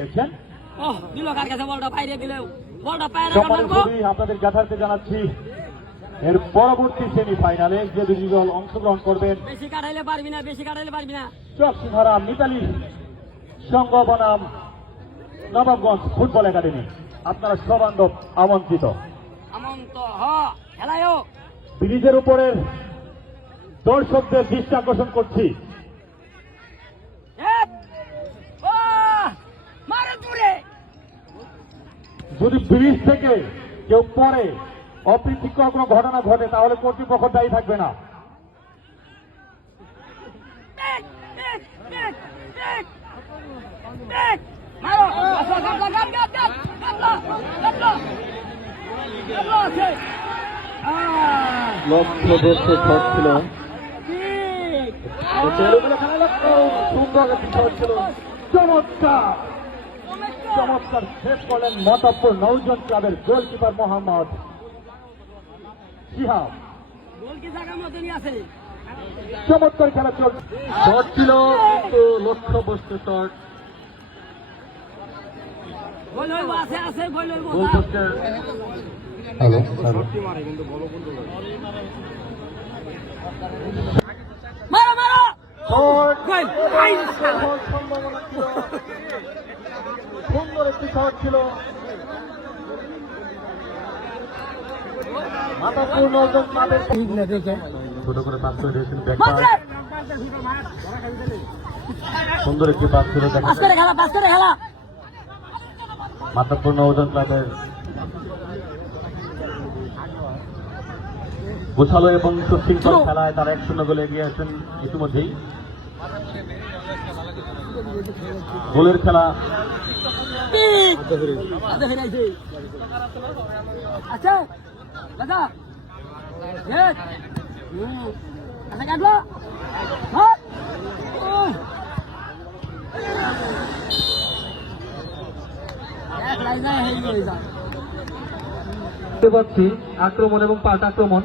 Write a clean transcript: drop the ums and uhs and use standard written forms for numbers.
গেছেন। আপনাদের যথার্থে জানাচ্ছি এর পরবর্তী সেমিফাইনালে যে দুটি দল অংশগ্রহণ করবেন, বেশি কাটাইলে পারবি না, বেশি কাটাইলে পারবি না। চকসিধারা মিতালি সংঘ বনাম নবাবগঞ্জ ফুটবল একাডেমি, আপনারা সবান্ধব আমন্ত্রিত। ব্রিজের উপরের দর্শকদের দৃষ্টি আকর্ষণ করছি, যদি ব্রিজ থেকে কেউ পরে অপ্রীতিকর কোনো ঘটনা ঘটে তাহলে কর্তৃপক্ষ দায়ী থাকবে না। লক্ষ্যবর্তী শট ছিল, সুন্দর একটি শট ছিল, চমৎকার চমৎকার সেভ করলেন মাতাবপুর নৌজন ক্লাবের গোলকিপার মোহাম্মদ শিহাব। চমৎকার খেলা চলছে, শট ছিল কিন্তু লক্ষ্যবস্তু শট। হ্যালো হ্যালো, সুন্দর একটি শট ছিল, মাতাবপুর নৌজন ক্লাবের ছোট করে পাস করে দিয়েছেন, সুন্দর একটি পাস ছিল, মাতাবপুর নৌজন ক্লাবের গোছালো এবং সুশৃঙ্খল খেলায় তারা 1-0 গোলে এগিয়ে আছেন ইতিমধ্যেই। গোলের খেলা আচ্ছা দাদা পাচ্ছি আক্রমণ এবং পাল্টা আক্রমণ।